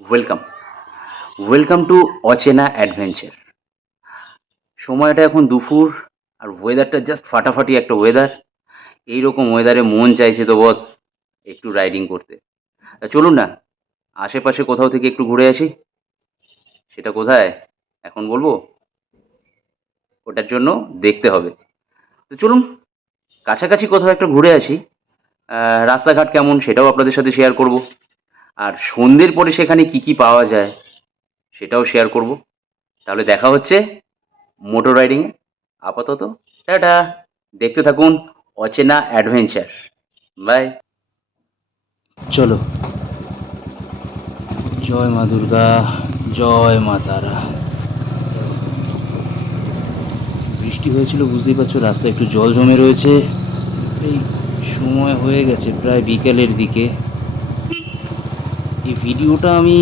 Welcome welcome to অচেনা adventure. সময়টা এখন দুপুর, আর ওয়েদারটা জাস্ট ফাটাফাটি একটা ওয়েদার। এইরকম ওয়েদারে মন চাইছে তো বস একটু রাইডিং করতে। তা চলুন না, আশেপাশে কোথাও থেকে একটু ঘুরে আসি। সেটা কোথায় এখন বলবো, ওটার জন্য দেখতে হবে। তো চলুন, কাছাকাছি কোথাও একটা ঘুরে আসি। রাস্তাঘাট কেমন সেটাও আপনাদের সাথে শেয়ার করব। আর সন্ধ্যের পরে সেখানে কি কি পাওয়া যায় সেটাও শেয়ার করব। তাহলে দেখা হচ্ছে মোটর রাইডিংয়ে। আপাতত টাটা, দেখতে থাকুন অচেনা অ্যাডভেঞ্চার। বাই। চলো, জয় মা দুর্গা, জয় মা তারা। বৃষ্টি হয়েছিল বুঝতেই পারছো, রাস্তায় একটু জল জমে রয়েছে। এই সময় হয়ে গেছে প্রায় বিকেলের দিকে। এই ভিডিওটা আমি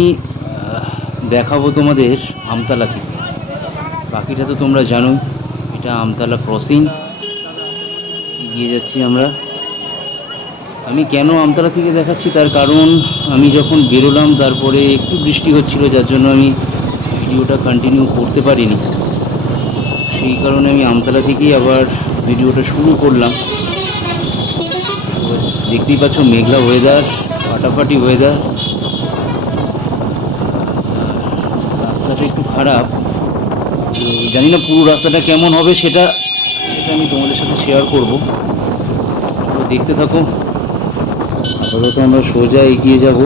দেখাবো তোমাদের আমতলা থেকে। বাকিটা তো তোমরা জানোই, এটা আমতলা ক্রসিং এগিয়ে যাচ্ছি আমরা। আমি কেন আমতলা থেকে দেখাচ্ছি তার কারণ, আমি যখন বেরোলাম তারপরে একটু বৃষ্টি হচ্ছিল, যার জন্য আমি ভিডিওটা কন্টিনিউ করতে পারিনি। সেই কারণে আমি আমতলা থেকেই আবার ভিডিওটা শুরু করলাম। দেখতেই পাচ্ছ মেঘলা ওয়েদার, ফাটাফাটি ওয়েদার। রাস্তাটা একটু খারাপ, তো জানি না পুরো রাস্তাটা কেমন হবে, সেটা সেটা আমি তোমাদের সাথে শেয়ার করব। তো দেখতে থাকো। আপাতত আমরা সোজা এগিয়ে যাব,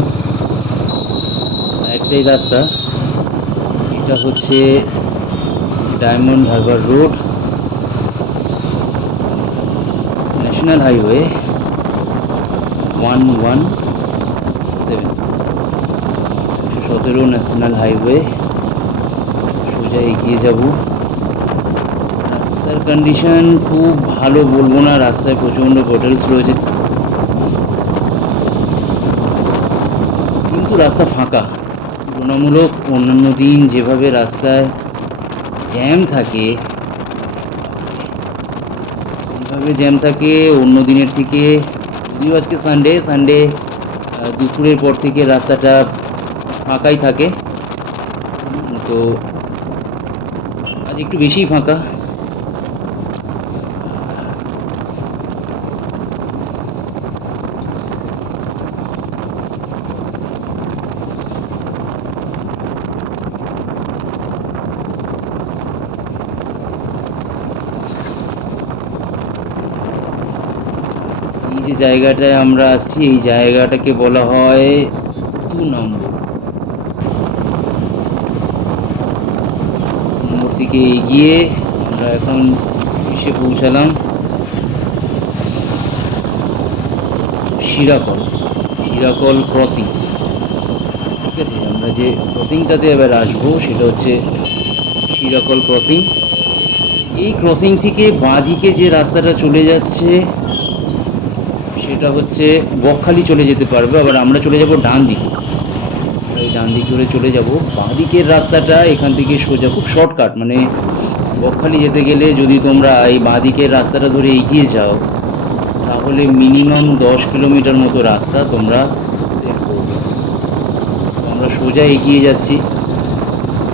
একটাই রাস্তা। এটা হচ্ছে diamond Harbour road, national highway 117 national highway. সোজা এগিয়ে যাব। রাস্তার কন্ডিশন খুব ভালো বলবো না, রাস্তায় প্রচণ্ড হোটেলস রয়েছে, কিন্তু রাস্তা ফাঁকা তুলনামূলক। অন্যান্য দিন যেভাবে রাস্তায় জ্যাম থাকে, যেভাবে জ্যাম থাকে অন্য দিনের থেকে, যদিও আজকে সানডে দুপুরের পর থেকে রাস্তাটা ফাঁকাই থাকে, তো আজ একটু বেশিই ফাঁকা। এই যে জায়গাটায় আমরা আসছি, এই জায়গাটাকে বলা হয় 2 নম্বর থেকে এগিয়ে আমরা এখন এসে পৌঁছালাম শিরাকল ক্রসিং। ঠিক আছে, আমরা যে ক্রসিংটাতে এবার আসবো সেটা হচ্ছে শিরাকল ক্রসিং। এই ক্রসিং থেকে বাঁদিকে যে রাস্তাটা চলে যাচ্ছে সেটা হচ্ছে বকখালি চলে যেতে পারবে, আবার আমরা চলে যাব ডান দিকে। এই ডান দিকে করে চলে যাব। বাঁ দিকের রাস্তাটা এখান থেকে সোজা, খুব শর্টকাট, মানে বকখালি যেতে গেলে যদি তোমরা এই বাঁ দিকের রাস্তাটা ধরে এগিয়ে যাও তাহলে মিনিমাম 10 কিলোমিটার মতো রাস্তা তোমরা সেভ করবে। আমরা সোজা এগিয়ে যাচ্ছি,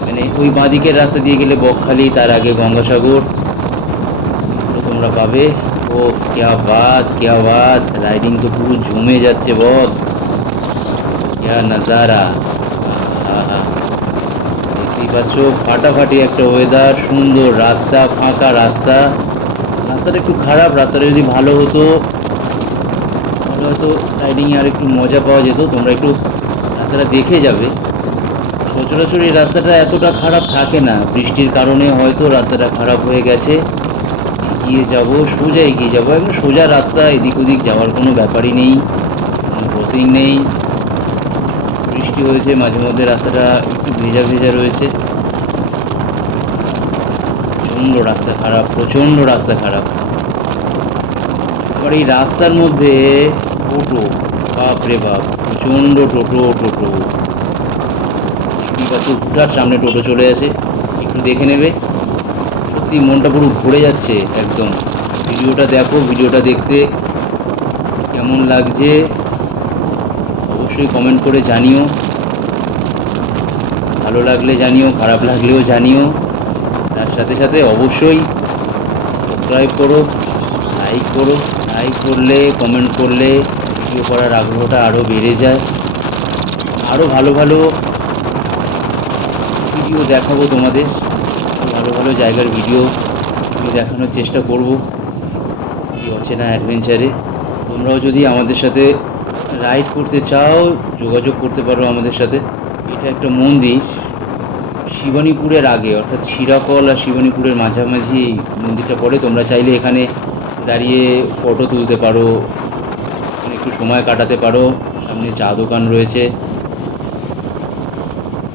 মানে ওই বাঁ দিকের রাস্তা দিয়ে গেলে বকখালি, তার আগে গঙ্গাসাগর তোমরা পাবে। ও क्या बात, রাইডিং তো পুরো জমে যাচ্ছে বস, क्या नज़ारा। দেখতেই পাচ্ছ ফাটাফাটি একটা ওয়েদার, সুন্দর রাস্তা, ফাঁকা রাস্তা। রাস্তাটা একটু খারাপ, রাস্তাটা যদি ভালো হতো তাহলে হয়তো রাইডিংয়ে আর একটু মজা পাওয়া যেত। তোমরা একটু রাস্তাটা দেখে যাবে। সচরাচর এই রাস্তাটা এতটা খারাপ থাকে না, বৃষ্টির কারণে হয়তো রাস্তাটা খারাপ হয়ে গেছে। এগিয়ে যাব, সোজা এগিয়ে যাবো, একদম সোজা রাস্তা, এদিক ওদিক যাওয়ার কোনো ব্যাপারই নেই, কোনো ক্রসিং নেই। বৃষ্টি হয়েছে মাঝে মধ্যে, রাস্তাটা একটু ভেজা ভেজা রয়েছে। প্রচণ্ড রাস্তা খারাপ, প্রচণ্ড রাস্তা খারাপ। আবার এই রাস্তার মধ্যে টোটো, বাপ রে বাপ, প্রচণ্ড টোটো। দেখতেই পাচ্ছ হুটার সামনে টোটো চলে আসে, একটু দেখে নেবে। সত্যি মনটা পুরো ভরে যাচ্ছে একদম। ভিডিওটা দেখো, ভিডিওটা দেখতে কেমন লাগছে অবশ্যই কমেন্ট করে জানিও। ভালো লাগলে জানিও, খারাপ লাগলেও জানিও। তার সাথে সাথে অবশ্যই সাবস্ক্রাইব করো, লাইক করো। লাইক করলে, কমেন্ট করলে ভিডিও করার আগ্রহটা আরও বেড়ে যায়। আরও ভালো ভালো ভিডিও দেখাবো তোমাদের, আরও ভালো ভালো জায়গার ভিডিও আমি দেখানোর চেষ্টা করব এই অচেনা অ্যাডভেঞ্চারে। তোমরাও যদি আমাদের সাথে রাইড করতে চাও, যোগাযোগ করতে পারো আমাদের সাথে। এটা একটা মন্দির, শিবানীপুরের আগে, অর্থাৎ শিরাকল আর শিবানীপুরের মাঝামাঝি এই মন্দিরটা পড়ে। তোমরা চাইলে এখানে দাঁড়িয়ে ফটো তুলতে পারো, এখানে একটু সময় কাটাতে পারো। সামনে চা দোকান রয়েছে,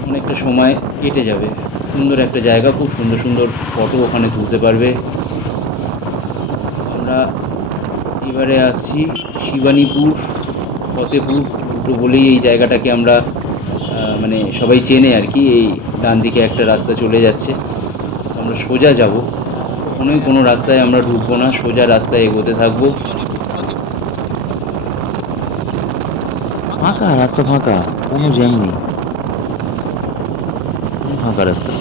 অনেকটা সময় কেটে যাবে। সুন্দর একটা জায়গা, খুব সুন্দর সুন্দর ফটো ওখানে তুলতে পারবে। আমরা এবারে আসছি শিবানীপুর, ফতেপুর, দুটো বলেই এই জায়গাটাকে আমরা মানে সবাই চেনে আর কি। এই ডান দিকে একটা রাস্তা চলে যাচ্ছে, আমরা সোজা যাব, কখনোই কোনো রাস্তায় আমরা ঢুকবো না, সোজা রাস্তায় এগোতে থাকবো। ফাঁকা রাস্তা, ফাঁকা, কোনো জ্যাম নেই, ফাঁকা রাস্তা।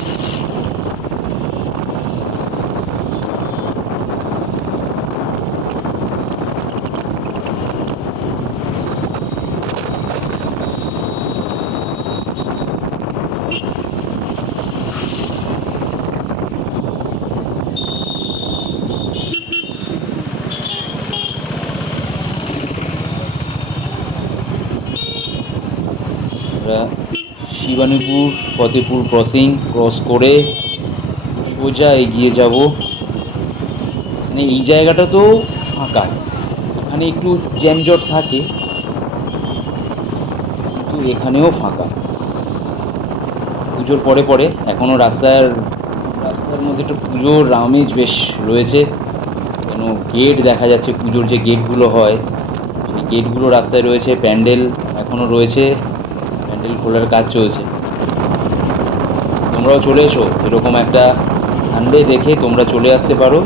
আমরা শিবানীপুর ফতেপুর ক্রস করে সোজা এগিয়ে যাব। মানে এই জায়গাটা তো ফাঁকা, এখানে একটু জ্যামজট থাকে, কিন্তু এখানেও ফাঁকা। পুজোর পরে পরে এখনও রাস্তার মধ্যে একটু পুজোর আমেজ বেশ রয়েছে, কেন গেট দেখা যাচ্ছে, পুজোর যে গেটগুলো হয় সেই গেটগুলো রাস্তায় রয়েছে। প্যান্ডেল এখনও রয়েছে, প্যান্ডেল খোলার কাজ চলছে। তোমরাও চলে এসো, এরকম একটা সানডে দেখে তোমরা চলে আসতে পারো।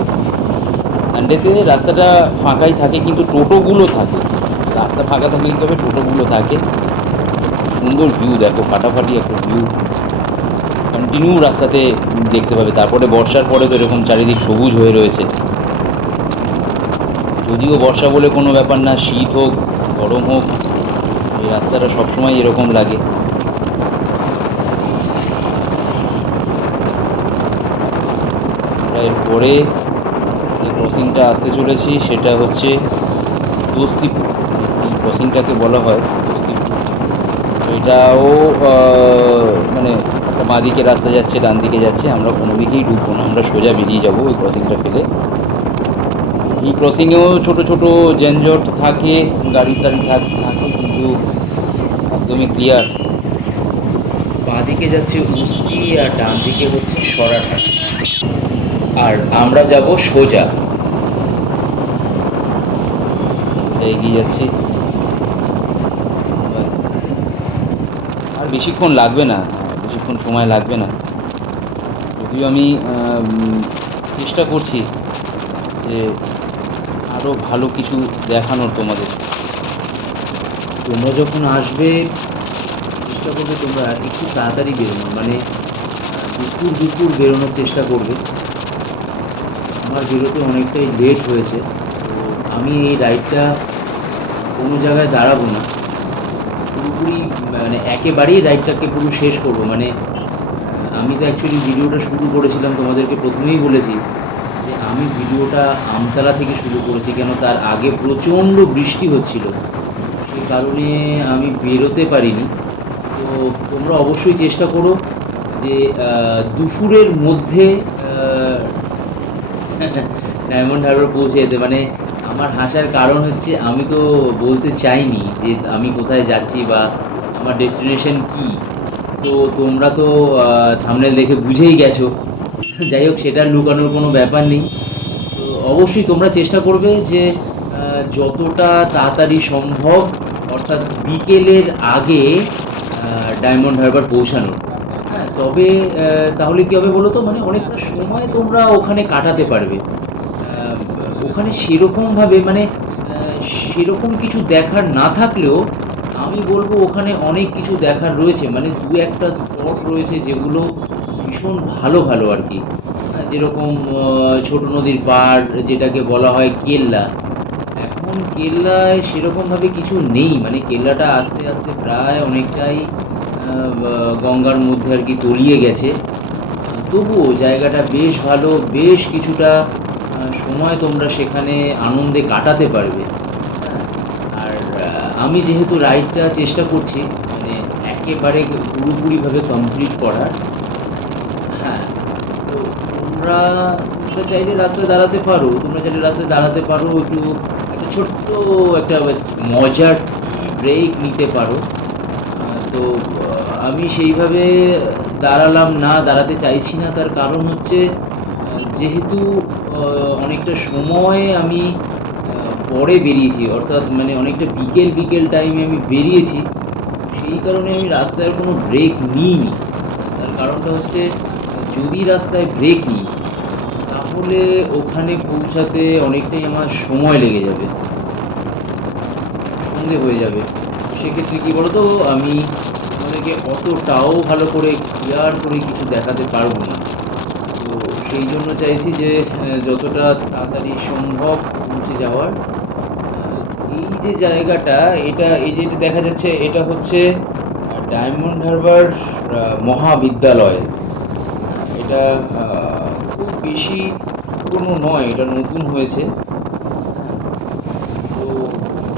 সানডেতে রাস্তাটা ফাঁকাই থাকে, কিন্তু টোটোগুলো থাকে। রাস্তা ফাঁকা থাকলেই তবে টোটোগুলো থাকে। সুন্দর ভিউ দেখো, ফাটাফাটি একটা ভিউ কন্টিনিউ রাস্তাতে দেখতে পাবে। তারপরে বর্ষার পরে তো এরকম চারিদিক সবুজ হয়ে রয়েছে। যদিও বর্ষা বলে কোনো ব্যাপার না, শীত হোক গরম হোক, এই রাস্তাটা সবসময় এরকম লাগে। আমরা এরপরে যে ক্রসিংটা আসতে চলেছি সেটা হচ্ছে দোস্তিপুর। এই ক্রসিংটাকে বলা হয় দোস্তিপুর। তো এটাও মানে একটা বাঁ দিকে রাস্তা যাচ্ছে, ডান দিকে যাচ্ছে। আমরা কোনো দিকেই ঢুকবো না, আমরা সোজা বেরিয়ে যাবো ওই ক্রসিংটা ফেলে। এই ক্রসিংয়েও ছোট ছোট যানজট থাকে, গাড়ি টাড়ি থাকে, কিন্তু একদমই ক্লিয়ার। বাঁ দিকে যাচ্ছে উস্তি আর ডান দিকে হচ্ছে সরারহাট, আর আমরা যাব সোজা এগিয়ে যাচ্ছি। ব্যাস, আর বেশিক্ষণ লাগবে না, বেশিক্ষণ সময় লাগবে না। যদিও আমি চেষ্টা করছি যে আরও ভালো কিছু দেখানোর তোমাদের। তোমরা যখন আসবে চেষ্টা করবে তোমরা একটু তাড়াতাড়ি বেরোনোর, মানে দুপুর বেরোনোর চেষ্টা করবে। আমার বেরোতে অনেকটাই লেট হয়েছে, তো আমি এই রাইডটা কোনো জায়গায় দাঁড়াবো না, পুরোপুরি মানে একেবারেই রাইডটাকে পুরো শেষ করবো। মানে আমি তো অ্যাকচুয়ালি ভিডিওটা শুরু করেছিলাম, তোমাদেরকে প্রথমেই বলেছি যে আমি ভিডিওটা আমতলা থেকে শুরু করেছি, কেন তার আগে প্রচণ্ড বৃষ্টি হচ্ছিল, সে কারণে আমি বেরোতে পারিনি। তো তোমরা অবশ্যই চেষ্টা করো যে দুপুরের মধ্যে ডায়মন্ড হারবার পৌঁছে যেতে। মানে আমার হাসার কারণ হচ্ছে আমি তো বলতে চাইনি যে আমি কোথায় যাচ্ছি বা আমার ডেস্টিনেশন কি। সো তোমরা তো থাম্বনেল দেখে বুঝেই গেছো। যাই হোক, সেটা লুকানোর কোনো ব্যাপার নেই। তো অবশ্যই তোমরা চেষ্টা করবে যে যতটা তাড়াতাড়ি সম্ভব, অর্থাৎ বিকেলের আগে ডায়মন্ড হারবার পৌঁছানো। হ্যাঁ, তবে তাহলে কী হবে বলো তো, মানে অনেকটা সময় তোমরা ওখানে কাটাতে পারবে। ওখানে সেরকমভাবে মানে সেরকম কিছু দেখার না থাকলেও আমি বলবো ওখানে অনেক কিছু দেখার রয়েছে, মানে দু একটা স্পট রয়েছে যেগুলো ভীষণ ভালো ভালো আর কি। যেরকম ছোট নদীর পাড়, যেটাকে বলা হয় কেল্লা। এখন কেল্লায় সেরকমভাবে কিছু নেই, মানে কেল্লাটা আস্তে আস্তে প্রায় অনেকটাই গঙ্গার মধ্যে আর কি তলিয়ে গেছে। তবুও জায়গাটা বেশ ভালো, বেশ কিছুটা সময় তোমরা সেখানে আনন্দে কাটাতে পারবে। হ্যাঁ, আর আমি যেহেতু রাইডটা চেষ্টা করছি মানে একেবারে পুরোপুরিভাবে কমপ্লিট করার। হ্যাঁ, তো তোমরা তোমরা চাইলে রাস্তায় দাঁড়াতে পারো, তোমরা চাইলে রাস্তায় দাঁড়াতে পারো, একটু একটা ছোট্ট একটা মজার ব্রেক নিতে পারো। তো আমি সেইভাবে দাঁড়ালাম না, দাঁড়াতে চাইছি না, তার কারণ হচ্ছে যেহেতু অনেকটা সময় আমি পরে বেরিয়েছি, অর্থাৎ মানে অনেকটা বিকেল বিকেল টাইমে আমি বেরিয়েছি, সেই কারণে আমি রাস্তায় কোনো ব্রেক নিইনি। তার কারণটা হচ্ছে যদি রাস্তায় ব্রেক নিই তাহলে ওখানে পৌঁছাতে অনেকটাই আমার সময় লেগে যাবে, সন্ধে হয়ে যাবে। সেক্ষেত্রে কী বলতো, আমি তোমাদেরকে অতটাও ভালো করে ক্লিয়ার করে কিছু দেখাতে পারবো না। তো সেই জন্য চাইছি যে যতটা তাড়াতাড়ি সম্ভব পৌঁছে যাওয়ার। এই যে জায়গাটা, এটা এই যে এটা দেখা যাচ্ছে, এটা হচ্ছে ডায়মন্ড হারবার মহাবিদ্যালয়। এটা খুব বেশি পুরনো নয়, এটা নতুন হয়েছে। তো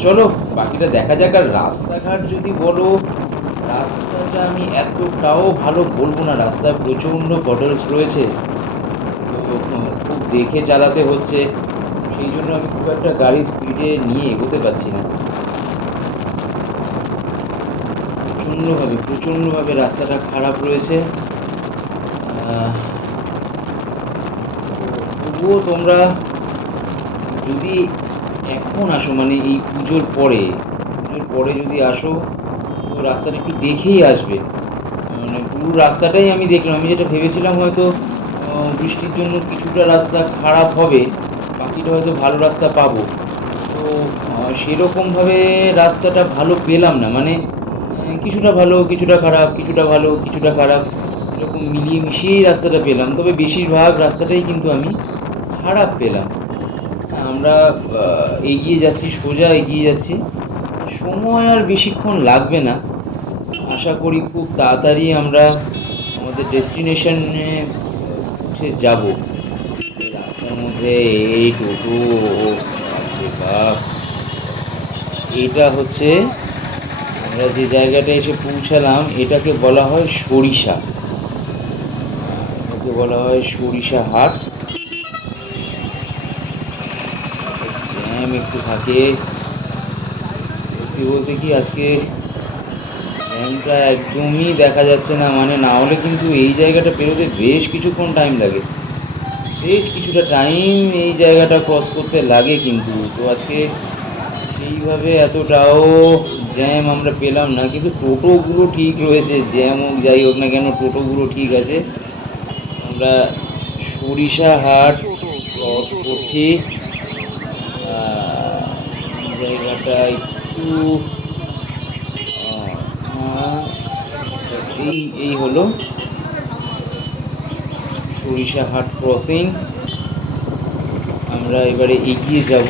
চলো বাকিটা দেখা যাক। আর রাস্তাঘাট যদি বলো, রাস্তাটা আমি এতটাও ভালো বলবো না, রাস্তায় প্রচণ্ড পটলস রয়েছে, তো খুব দেখে চালাতে হচ্ছে, সেই জন্য আমি খুব একটা গাড়ি স্পিডে নিয়ে এগোতে পারছি না। প্রচণ্ডভাবে রাস্তাটা খারাপ রয়েছে। তবুও তোমরা যদি এখন আসো, মানে এই পুজোর পরে যদি আসো, তো রাস্তাটা একটু দেখেই আসবে। মানে পুরো রাস্তাটাই আমি দেখলাম, আমি যেটা ভেবেছিলাম হয়তো বৃষ্টির জন্য কিছুটা রাস্তা খারাপ হবে, বাকিটা হয়তো ভালো রাস্তা পাবো, তো সেরকমভাবে রাস্তাটা ভালো পেলাম না। মানে কিছুটা ভালো, কিছুটা খারাপ, কিছুটা ভালো, কিছুটা খারাপ, এরকম মিলিয়ে মিশিয়েই রাস্তাটা পেলাম, তবে বেশিরভাগ রাস্তাটাই কিন্তু আমি খারাপ পেলাম। আমরা এগিয়ে যাচ্ছি, সোজা এগিয়ে যাচ্ছি, সময় আর বেশিক্ষণ লাগবে না, আশা করি খুব তাড়াতাড়ি আমরা আমাদের ডেস্টিনেশনে পৌঁছে যাব। এই রাস্তার মধ্যে এই টোটো, বাপরে বাপ! এটা হচ্ছে আমরা যে জায়গাটায় এসে পৌঁছালাম, এটাকে বলা হয় সরিষা, এটাকে বলা হয় সরিষা হাট। জ্যাম একটু থাকে, সত্যি বলতে কি আজকে জ্যামটা একদমই দেখা যাচ্ছে না, মানে না হলে কিন্তু এই জায়গাটা পেরোতে বেশ কিছুক্ষণ টাইম লাগে, বেশ কিছুটা টাইম এই জায়গাটা ক্রস করতে লাগে কিন্তু। তো আজকে সেইভাবে এতটাও জ্যাম আমরা পেলাম না, কিন্তু টোটোগুলো ঠিক রয়েছে, জ্যাম হোক যাই হোক না কেন টোটোগুলো ঠিক আছে। আমরা সরিষা হাট ক্রস করছি। জায়গাটা একটু এই এই হলো সরিষা হাট ক্রসিং। আমরা এবারে এগিয়ে যাব,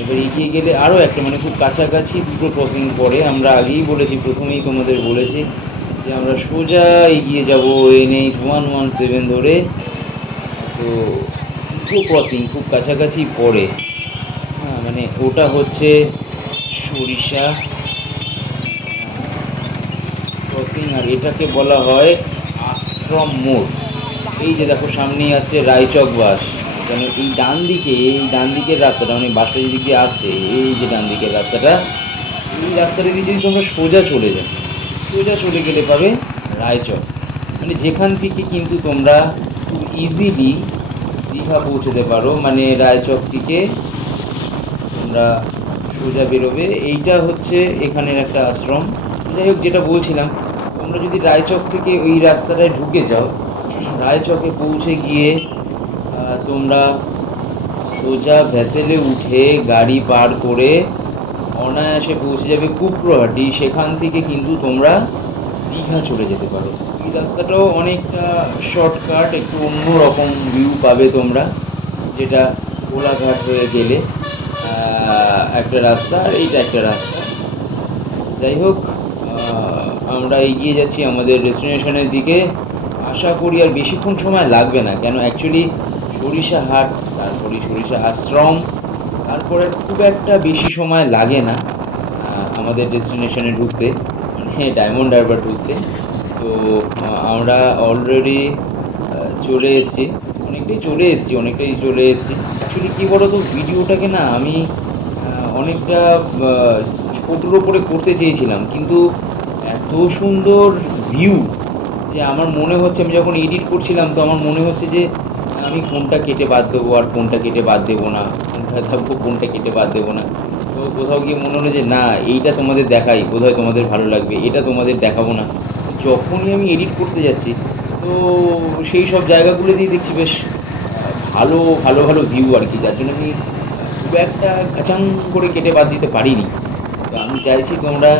এবার এগিয়ে গেলে আরও একটা মানে খুব কাছাকাছি দুটো ক্রসিং পরে, আমরা আগেই বলেছি, প্রথমেই তোমাদের বলেছি যে আমরা সোজা এগিয়ে যাব NH-117 ধরে। তো দুটো ক্রসিং খুব কাছাকাছি পড়ে। হ্যাঁ, মানে ওটা হচ্ছে সরিষা ক্রসিং, আর এটাকে বলা হয় আশ্রম মোড়। এই যে দেখো সামনেই আসছে রায়চক বাস, মানে এই ডান দিকের রাস্তাটা, মানে বাসটা যেদিক দিয়ে আসছে, এই যে ডান দিকের রাস্তাটা, এই রাস্তাটা দিয়ে যদি তোমরা সোজা চলে যাও, সোজা চলে গেলে পাবে রায়চক। মানে যেখান থেকে কিন্তু তোমরা খুব ইজিলি দীঘা পৌঁছতে পারো, মানে রায়চক থেকে তোমরা সোজা বেরোবে। এইটা হচ্ছে এখানের একটা আশ্রম। যাই হোক, যেটা বলছিলাম, তোমরা যদি রায়চক থেকে ওই রাস্তাটায় ঢুকে যাও, রায়চকে পৌঁছে গিয়ে তোমরা সোজা ভ্যাসেলে উঠে গাড়ি পার করে অনায়াসে পৌঁছে যাবে কুপড়োহাটি, সেখান থেকে কিন্তু তোমরা দীঘা চলে যেতে পারো। এই রাস্তাটাও অনেকটা শর্টকাট, একটু অন্য রকম ভিউ পাবে তোমরা, যেটা কোলাঘাট হয়ে গেলে একটা রাস্তা, আর এইটা একটা রাস্তা। যাই হোক, আমরা এগিয়ে যাচ্ছি আমাদের ডেস্টিনেশনের দিকে। আশা করি আর বেশিক্ষণ সময় লাগবে না, কেন অ্যাকচুয়ালি সরিষাহাট, তারপরে সরিষা আশ্রম, তারপরে খুব একটা বেশি সময় লাগে না আমাদের ডেস্টিনেশনে ঢুকতে, মানে ডায়মন্ড হারবার ঢুকতে। তো আমরা অলরেডি অনেকটাই চলে এসেছি। অ্যাকচুয়ালি কী বলো তো, ভিডিওটাকে না আমি অনেকটা ছোটোর ওপরে করতে চেয়েছিলাম, কিন্তু এত সুন্দর ভিউ যে আমার মনে হচ্ছে, আমি যখন এডিট করছিলাম তো আমার মনে হচ্ছে যে আমি কোনটা কেটে বাদ দেবো আর কোনটা কেটে বাদ দেবো না, কোনটা থাকবো কোনটা কেটে বাদ দেবো না। তো কোথাও গিয়ে মনে হলো যে না, এইটা তোমাদের দেখাই, বোধহয় তোমাদের ভালো লাগবে, এটা তোমাদের দেখাবো না। যখনই আমি এডিট করতে যাচ্ছি, তো সেই সব জায়গাগুলো দিয়ে দেখছি বেশ ভালো ভালো ভালো ভিউ আর কি, যার জন্য আমি খুব একটা কাচাং করে কেটে বাদ দিতে পারিনি। তো আমি চাইছি তোমরা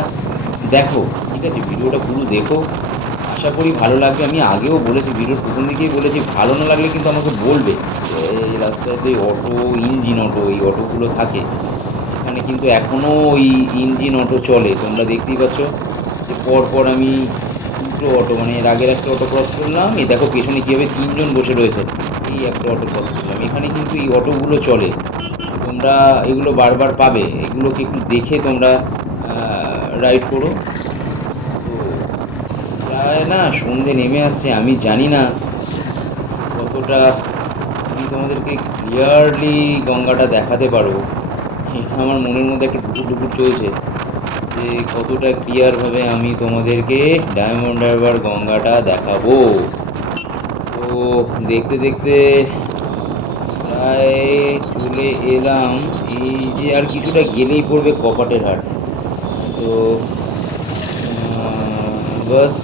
দেখো, ঠিক আছে, ভিডিওটা পুরো দেখো, আশা করি ভালো লাগবে। আমি আগেও বলেছি, ভিডিওর প্রথম দিকেই বলেছি, ভালো না লাগলে কিন্তু আমাকে বলবে। এই রাস্তাতে অটো, ইঞ্জিন অটো, এই অটোগুলো থাকে, এখানে কিন্তু এখনও ওই ইঞ্জিন অটো চলে। তোমরা দেখতেই পাচ্ছ যে পরপর আমি দুটো অটো, মানে এর আগের একটা অটো ক্রস করলাম, এই দেখো পেছনে কীভাবে তিনজন বসে রয়েছে, এই একটা অটো ক্রস করলাম, এখানে কিন্তু এই অটোগুলো চলে। তোমরা এগুলো বারবার পাবে, এগুলোকে একটু দেখে তোমরা রাইড করো। তো প্রায় না সন্ধে নেমে আসছে, আমি জানি না কতটা আমি তোমাদেরকে ক্লিয়ারলি গঙ্গাটা দেখাতে পারবো। এটা আমার মনের মধ্যে একটা ঢুকুর ঢুকুর চলছে যে কতটা ক্লিয়ারভাবে আমি তোমাদেরকে ডায়মন্ড হারবার গঙ্গাটা দেখাবো। তো দেখতে দেখতে প্রায় চলে এলাম, এই যে আর কিছুটা গেলেই পড়বে কপাটের হাট। তো বাস,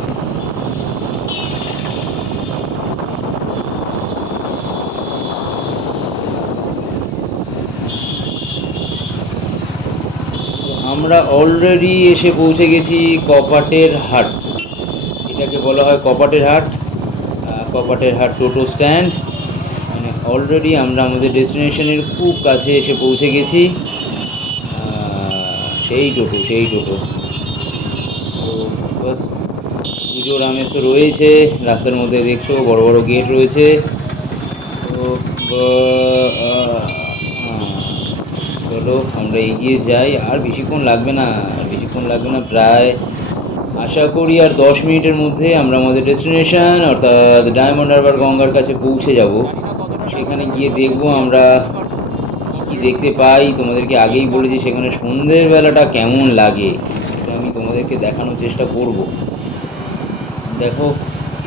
আমরা অলরেডি এসে পৌঁছে গেছি কপাটের হাট, এটাকে বলা হয় কপাটের হাট। কপাটের হাট টোটো স্ট্যান্ড, মানে অলরেডি আমরা আমাদের ডেস্টিনেশনের খুব কাছে এসে পৌঁছে গেছি। সেই টোটো তো বাস, পুজোর আমেজ তো রয়েছে, রাস্তার মধ্যে দেখছো বড় বড় গেট রয়েছে। তো চলো আমরা এগিয়ে যাই, আর বেশিক্ষণ লাগবে না, প্রায় আশা করি আর 10 মিনিটের মধ্যে আমরা আমাদের ডেস্টিনেশন অর্থাৎ ডায়মন্ড হারবার গঙ্গার কাছে পৌঁছে যাব। সেখানে গিয়ে দেখবো আমরা কী কী দেখতে পাই। তোমাদেরকে আগেই বলেছি সেখানে সন্ধ্যের বেলাটা কেমন লাগে, সেটা আমি তোমাদেরকে দেখানোর চেষ্টা করব। দেখো,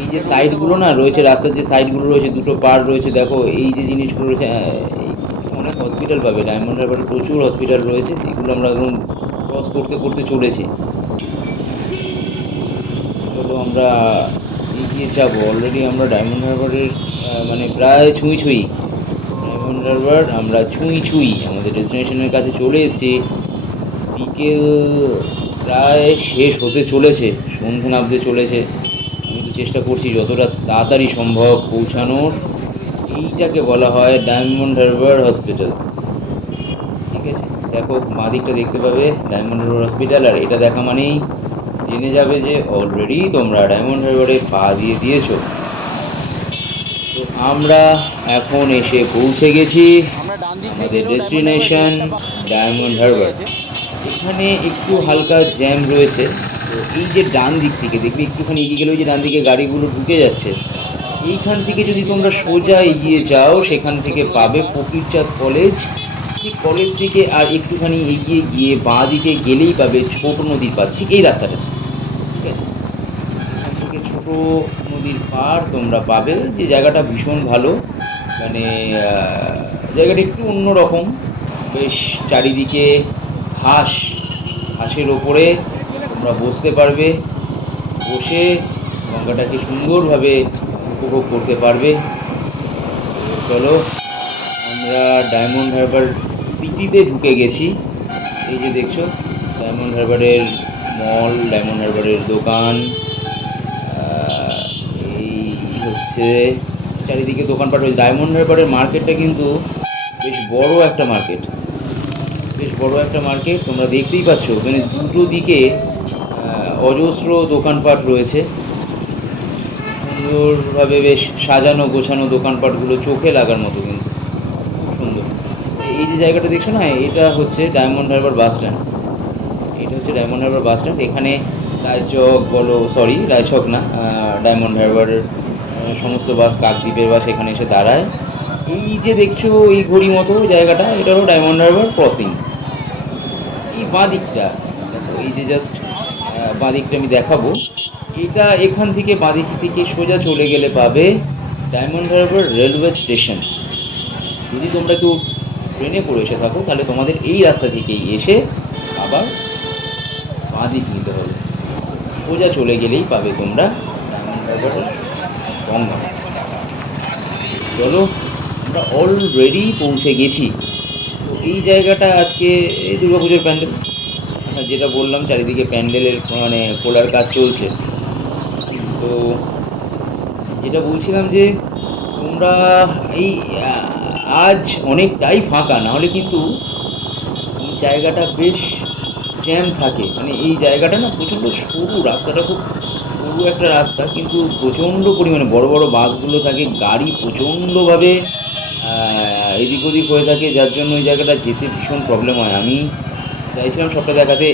এই যে সাইডগুলো না রয়েছে, রাস্তার যে সাইডগুলো রয়েছে, দুটো পার রয়েছে, দেখো এই যে জিনিসগুলো রয়েছে, অনেক হসপিটাল পাবে, ডায়মন্ড হারবারে প্রচুর হসপিটাল রয়েছে, এগুলো আমরা একদম ক্রস করতে করতে চলেছি। চলো আমরা এগিয়ে যাব, অলরেডি আমরা ডায়মন্ড হারবারের মানে প্রায় ছুঁই ডায়মন্ড হারবার আমরা ছুঁই আমাদের ডেস্টিনেশনের কাছে চলে এসেছি। বিকেল প্রায় শেষ হতে চলেছে, সন্ধে নামতে চলেছে। আমি তো চেষ্টা করছি যতটা তাড়াতাড়ি সম্ভব পৌঁছানোর। এইটাকে বলা হয় ডায়মন্ড হারবার হসপিটাল, ঠিক আছে। দেখো বাঁ দিকটা দেখতে পাবে ডায়মন্ড হারবার হসপিটাল, আর এটা দেখা মানেই জেনে যাবে যে অলরেডি তোমরা ডায়মন্ড হারবারে পা দিয়ে দিয়েছো। তো আমরা এখন এসে পৌঁছে গেছি আমাদের ডেস্টিনেশন ডায়মন্ড হারবার। এখানে একটু হালকা জ্যাম রয়েছে। তো এই যে ডান দিক থেকে দেখবি, একটুখানি এগিয়ে গেলে ওই যে ডান দিকে গাড়িগুলো ঢুকে যাচ্ছে, এইখান থেকে যদি তোমরা সোজা এগিয়ে যাও সেখান থেকে পাবে ফকিরচাঁদ কলেজ। ঠিক কলেজ থেকে আর একটুখানি এগিয়ে গিয়ে বাঁ দিকে গেলেই পাবে ছোট নদীর পাড়, ঠিক এই রাস্তাটা, ঠিক আছে। এখান থেকে ছোট নদীর পাড় তোমরা পাবে, যে জায়গাটা ভীষণ ভালো, মানে জায়গাটা একটু অন্যরকম, বেশ চারিদিকে ঘাস, ঘাসের ওপরে তোমরা বসতে পারবে, বসে গঙ্গাটাকে সুন্দরভাবে উপভোগ করতে পারবে। তো চলো, আমরা ডায়মন্ড হারবার সিটিতে ঢুকে গেছি। এই যে দেখছো ডায়মন্ড হারবারের মল, ডায়মন্ড হারবারের দোকান, আহ, এই হচ্ছে চারিদিকে দোকানপাট হয়েছে। ডায়মন্ড হারবারের মার্কেটটা কিন্তু বেশ বড় একটা মার্কেট, বেশ বড় একটা মার্কেট। তোমরা দেখতেই পাচ্ছ মানে দুটো দিকে অজস্র দোকানপাট রয়েছে, সুন্দরভাবে বেশ সাজানো গোছানো দোকানপাটগুলো চোখে লাগার মতো, কিন্তু খুব সুন্দর। এই যে জায়গাটা দেখছো না, এটা হচ্ছে ডায়মন্ড হারবার বাস স্ট্যান্ড। এটা হচ্ছে ডায়মন্ড হারবার বাস স্ট্যান্ড। এখানে রায়চক বলো, সরি রায়চক না, ডায়মন্ড হারবারের সমস্ত বাস, কাকদ্বীপের বাস এখানে এসে দাঁড়ায়। এই যে দেখছো এই ঘড়ি মতো জায়গাটা, এটা হলো ডায়মন্ড হারবার ক্রসিং। এই বাঁ দিকটা দেখো, এই যে জাস্ট বাঁ দিকটা আমি দেখাবো, এটা এখান থেকে বাঁ দিক থেকে সোজা চলে গেলে পাবে ডায়মন্ড হারবার রেলওয়ে স্টেশন। যদি তোমরা কেউ ট্রেনে করে এসে থাকো তাহলে তোমাদের এই রাস্তা থেকেই এসে আবার বাঁ দিক নিতে হবে, সোজা চলে গেলেই পাবে তোমরা ডায়মন্ড হারবার গঙ্গা। চলো, আমরা অলরেডি পৌঁছে গেছি। তো এই জায়গাটা আজকে এই দুর্গাপুজোর প্যান্ডেল, যেটা বললাম চারিদিকে প্যান্ডেলের মানে খোলার কাজ চলছে। তো যেটা বলছিলাম যে তোমরা এই আজ অনেকটাই ফাঁকা, নাহলে কিন্তু এই জায়গাটা বেশ জ্যাম থাকে। মানে এই জায়গাটা না প্রচণ্ড সরু, রাস্তাটা খুব সরু একটা রাস্তা, কিন্তু প্রচণ্ড পরিমাণে বড় বড় বাসগুলো থাকে, গাড়ি প্রচণ্ডভাবে এদিক ওদিক হয়ে থাকে, যার জন্য এই জায়গাটা যেতে ভীষণ প্রবলেম হয়। আমি চাইছিলাম সবটা দেখাতে।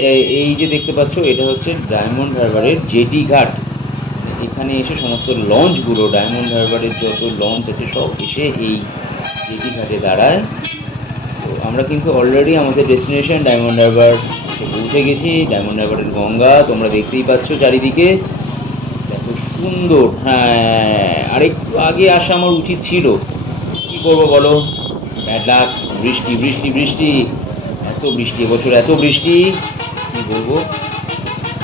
এই যে দেখতে পাচ্ছ, এটা হচ্ছে ডায়মন্ড হারবারের জেটি ঘাট। এখানে এসে সমস্ত লঞ্চগুলো, ডায়মন্ড হারবারের যত লঞ্চ আছে সব এসে এই জেটি ঘাটে দাঁড়ায়। তো আমরা কিন্তু অলরেডি আমাদের ডেস্টিনেশন ডায়মন্ড হারবার পৌঁছে গেছি। ডায়মন্ড হারবারের গঙ্গা তোমরা দেখতেই পাচ্ছ চারিদিকে, এত সুন্দর। হ্যাঁ, আরেকটু আগে আসা আমার উচিত ছিল, কি করবো বলো, ব্যাড লাক। বৃষ্টি বৃষ্টি বৃষ্টি, এত বৃষ্টি এবছর, এত বৃষ্টি, কি বলবো।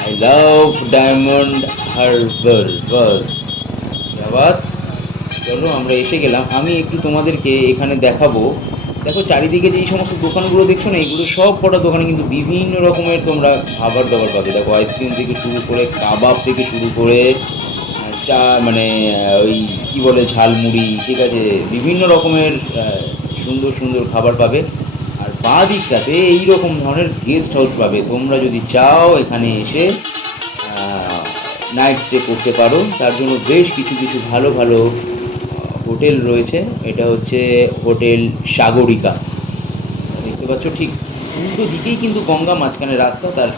আই লাভ ডায়মন্ড হারবার, বাস আবার। চলো আমরা এসে গেলাম। আমি একটু তোমাদেরকে এখানে দেখাবো। দেখো চারিদিকে যে এই সমস্ত দোকানগুলো দেখছো না, এগুলো সব কটা দোকানে কিন্তু বিভিন্ন রকমের তোমরা খাবার দাবার পাবে। দেখো আইসক্রিম থেকে শুরু করে, কাবাব থেকে শুরু করে, চা মানে ওই কি বলে ঝালমুড়ি, ঠিক আছে, বিভিন্ন রকমের সুন্দর সুন্দর খাবার পাবে। আর বাঁ দিকটাতে এইরকম ধরনের গেস্ট হাউস পাবে। তোমরা যদি চাও এখানে এসে নাইট স্টে করতে পারো, তার জন্য বেশ কিছু কিছু ভালো ভালো হোটেল রয়েছে। এটা হচ্ছে হোটেল সাগরিকা, দেখতে পাচ্ছ ঠিক উল্টো দিকেই কিন্তু গঙ্গা, মাঝখানে রাস্তা, তার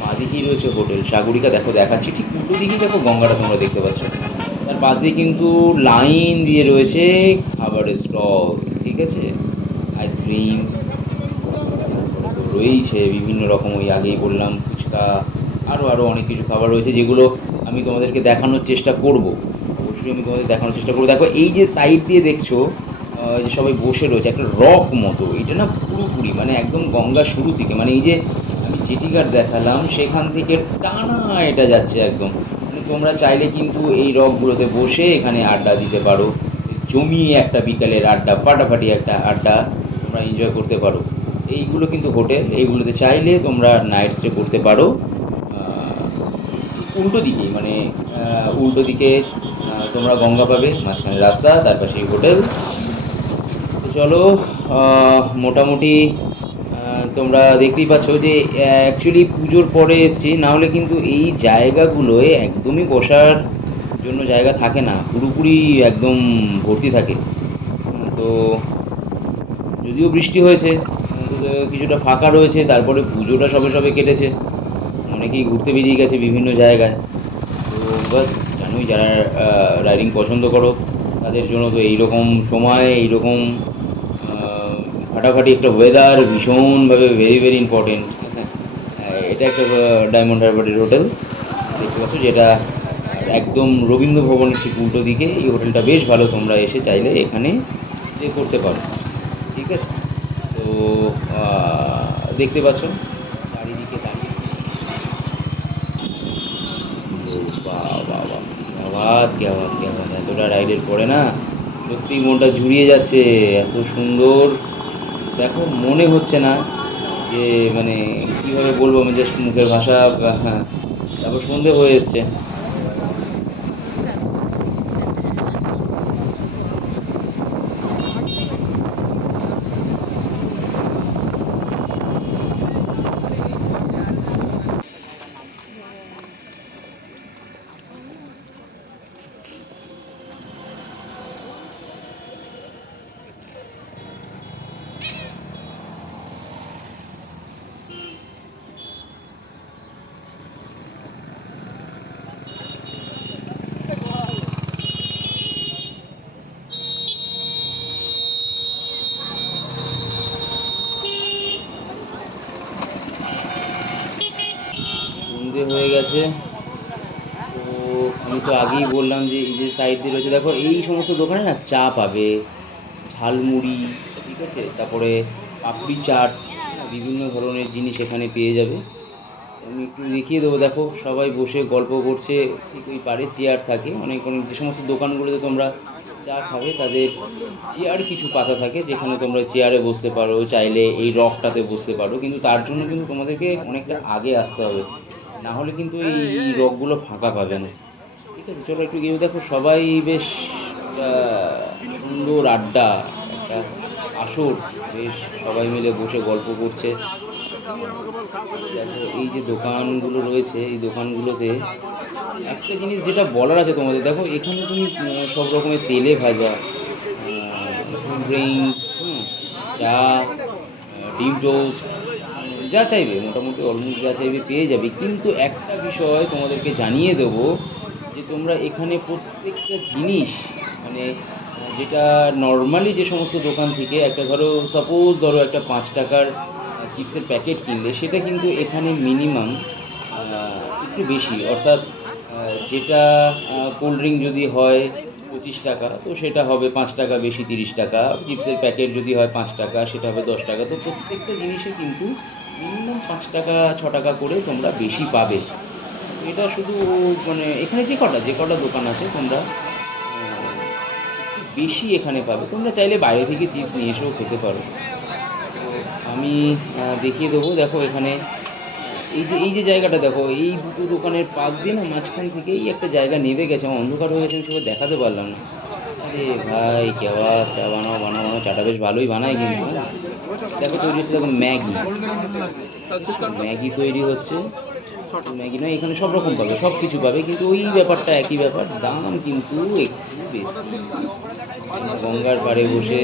বাঁ দিকেই রয়েছে হোটেল সাগরিকা। দেখো দেখাচ্ছি, ঠিক উল্টো দিকেই দেখো গঙ্গাটা তোমরা দেখতে পাচ্ছ, তার পাশে কিন্তু লাইন দিয়ে রয়েছে খাবারের স্টল, ঠিক আছে, আইসক্রিম তো রয়েছে বিভিন্ন রকম, ওই আগেই বললাম ফুচকা, আরও আরও অনেক কিছু খাবার রয়েছে, যেগুলো আমি তোমাদেরকে দেখানোর চেষ্টা করব। অবশ্যই আমি তোমাদের দেখানোর চেষ্টা করবো। দেখো এই যে সাইড দিয়ে দেখছো যে সবাই বসে রয়েছে একটা রক মতো, এটা না পুরোপুরি মানে একদম গঙ্গা শুরু থেকে, মানে এই যে আমি জেটি ঘাট দেখালাম সেখান থেকে টানা এটা যাচ্ছে একদম। মানে তোমরা চাইলে কিন্তু এই রকগুলোতে বসে এখানে আড্ডা দিতে পারো, জমিয়ে একটা বিকালের আড্ডা, ফাটাফাটি একটা আড্ডা তোমরা এনজয় করতে পারো। এইগুলো কিন্তু হোটেল, এইগুলোতে চাইলে তোমরা নাইট স্টে করতে পারো। উল্টো দিকেই মানে উল্টো দিকে তোমরা গঙ্গা পাবে, মাঝখানে রাস্তা, তার পাশেই হোটেল। তো চলো, মোটামুটি তোমরা দেখতেই পাচ্ছ যে অ্যাকচুয়ালি পুজোর পরে এসছি, নাহলে কিন্তু এই জায়গাগুলোয় একদমই বসার জন্য জায়গা থাকে না, পুরোপুরি একদম ভর্তি থাকে। তো যদিও বৃষ্টি হয়েছে, কিছুটা ফাঁকা রয়েছে, তারপরে পুজোটা সবে সবে কেটেছে, অনেকেই ঘুরতে বেরিয়ে গেছে বিভিন্ন জায়গায়। তো বাস, জানোই যারা রাইডিং পছন্দ করো তাদের জন্য তো এইরকম সময়, এইরকম ফাটাফাটি একটা ওয়েদার ভীষণভাবে ভেরি ভেরি ইম্পর্টেন্ট। এটা একটা ডায়মন্ড হারবারের হোটেল দেখতে পাচ্ছ, যেটা একদম রবীন্দ্র ভবনের ঠিক উল্টো দিকে। এই হোটেলটা বেশ ভালো, তোমরা এসে চাইলে এখানে স্টে করতে পারো, ঠিক আছে। তো দেখতে পাচ্ছ চারিদিকে দাঁড়িয়ে, বাহ বাহ বাহ, আবাদ কে আবাদ কে আবাদ, এতটা রাইডের পরে না সত্যিই মনটা জুড়িয়ে যাচ্ছে, এত সুন্দর। দেখো মনে হচ্ছে না যে মানে কীভাবে বলবো, আমি জাস্ট মুখের ভাষা। হ্যাঁ, তারপর সন্ধে হয়ে এসছে। সন্ধে হয়ে গেছে। তো আমি তো আগেই বললাম যে এই যে সাইড দিয়ে রয়েছে দেখো, এই সমস্ত দোকানে না চা পাবে, ঝালমুড়ি, ঠিক আছে, তারপরে পাপড়ি চাট, হ্যাঁ, বিভিন্ন ধরনের জিনিস এখানে পেয়ে যাবে। আমি একটু দেখিয়ে দেবো, দেখো সবাই বসে গল্প করছে। ঠিক ওই পারে চেয়ার থাকে, অনেক অনেক যে সমস্ত দোকানগুলোতে তোমরা চা খাবে তাদের চেয়ার কিছু পাতা থাকে, যেখানে তোমরা চেয়ারে বসতে পারো, চাইলে এই রকটাতে বসতে পারো, কিন্তু তার জন্য কিন্তু তোমাদেরকে অনেকটা আগে আসতে হবে, না হলে কিন্তু এই রকগুলো ফাঁকা পাবে না। ঠিক আছে, চলো একটু গিয়ে দেখো, সবাই বেশ একটা সুন্দর আড্ডা, একটা আসর, বেশ সবাই মিলে বসে গল্প করছে। দেখো এই যে দোকানগুলো রয়েছে, এই দোকানগুলোতে একটা জিনিস যেটা বলার আছে তোমাদের, দেখো এখানে তুমি সব রকমের তেলে ভাজা, কোল্ড ড্রিঙ্ক, হুম, চা, ডিম টোস্ট, যা চাইবে মোটামুটি অলমোস্ট যা চাইবে পেয়ে যাবে। কিন্তু একটা বিষয় তোমাদেরকে জানিয়ে দেবো, যে তোমরা এখানে প্রত্যেকটা জিনিস মানে যেটা নর্মালি যে সমস্ত দোকান থেকে একটা, ধরো সাপোজ ধরো একটা 5 টাকার চিপসের প্যাকেট কিনলে, সেটা কিন্তু এখানে মিনিমাম একটু বেশি, অর্থাৎ যেটা কোল্ড ড্রিঙ্ক যদি হয় 25 টাকা, তো সেটা হবে 5 টাকা বেশি, 30 টাকা। চিপসের প্যাকেট যদি হয় 5 টাকা, সেটা হবে 10 টাকা। তো প্রত্যেকটা জিনিসে কিন্তু মিনিমাম 5 টাকা 6 টাকা করে তোমরা বেশি পাবে। এটা শুধু মানে এখানে যে কটা দোকান আছে, তোমরা একটু বেশি এখানে পাবে। তোমরা চাইলে বাইরে থেকে চিপস নিয়ে এসেও খেতে পারো। তো আমি দেখিয়ে দেবো, দেখো এখানে এই যে জায়গাটা দেখো, এই দুটো দোকানের পাশ দিয়ে না মাঝখান থেকেই একটা জায়গা নেমে গেছে, আমার অন্ধকার হয়ে গেছে, আমি সেটা দেখাতে পারলাম না। আরে ভাই, কেবা চা বানাও বানাও বানাও, চাটা বেশ ভালোই বানায় কিন্তু, হ্যাঁ। দেখো তৈরি হচ্ছে, দেখো ম্যাগি, ম্যাগি তৈরি হচ্ছে। শুধু ম্যাগি নয়, এখানে সব রকম পাবে, সব কিছু পাবে, কিন্তু ওই ব্যাপারটা একই ব্যাপার, দাম কিন্তু একটু বেশি। গঙ্গার পাড়ে বসে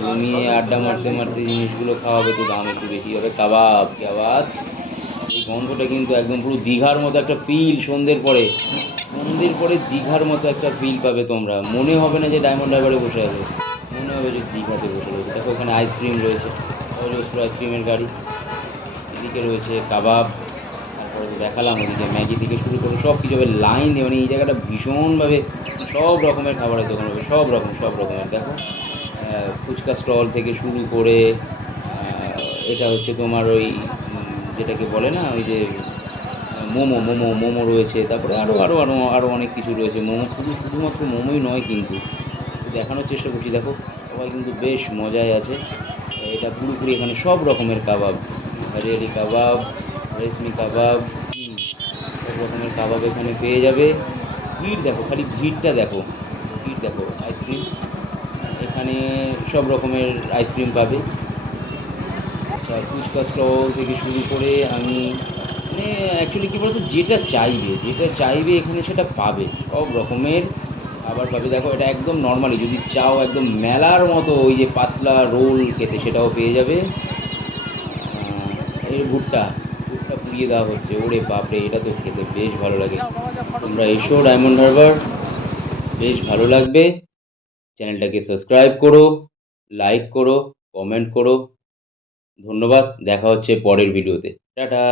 জমিয়ে আড্ডা মারতে মারতে জিনিসগুলো খাওয়াবে, তো দাম একটু বেশি হবে। কাবাব, কাবাব, এই গন্ধটা কিন্তু একদম পুরো দীঘার মতো একটা ফিল। সন্ধ্যের পরে দীঘার মতো একটা ফিল পাবে তোমরা, মনে হবে না যে ডায়মন্ড হারবারে বসে আছো, মনে হবে যে দীঘাতে বসে রয়েছে। দেখো ওখানে আইসক্রিম রয়েছে, অজস্র আইসক্রিমের গাড়ি। এদিকে রয়েছে কাবাব, তারপরে তো দেখালাম ওদিকে ম্যাগি থেকে শুরু করে সব কিছু হবে লাইন দিয়ে, মানে এই জায়গাটা ভীষণভাবে সব রকমের খাবারের দোকান হবে, সব রকম সব রকমের। দেখো ফুচকা স্টল থেকে শুরু করে এটা হচ্ছে তোমার ওই যেটাকে বলে না, ওই যে মোমো মোমো মোমো রয়েছে, তারপরে আরও আরও আরও আরও অনেক কিছু রয়েছে। মোমো শুধুমাত্র মোমোই নয় কিন্তু, একটু দেখানোর চেষ্টা করছি। দেখো সবাই কিন্তু বেশ মজায় আছে। এটা পুরোপুরি এখানে সব রকমের কাবাব, হরিয়ালি কাবাব, রেশমি কাবাব, সব রকমের কাবাব এখানে পেয়ে যাবে। ভিড় দেখো, খালি ভিড়টা দেখো, ভিড় দেখো। আইসক্রিম, এখানে সব রকমের আইসক্রিম পাবে। আচ্ছা, ফুচকা স্টল থেকে শুরু করে আমি মানে অ্যাকচুয়ালি কী বলতো, যেটা চাইবে এখানে সেটা পাবে, সব রকমের খাবার পাবে। দেখো এটা একদম নর্মালি যদি চাও একদম মেলার মতো ওই যে পাতলা রোল খেতে, সেটাও পেয়ে যাবে। এর ভুট্টা, ভুট্টা পুড়িয়ে দেওয়া হচ্ছে, ওরে বাপরে, এটা তো খেতে বেশ ভালো লাগে। তোমরা এসো ডায়মন্ড হারবার, বেশ ভালো লাগবে। চ্যানেলটাকে সাবস্ক্রাইব করো, লাইক করো, কমেন্ট করো। ধন্যবাদ, দেখা হচ্ছে পরের ভিডিওতে। টাটা।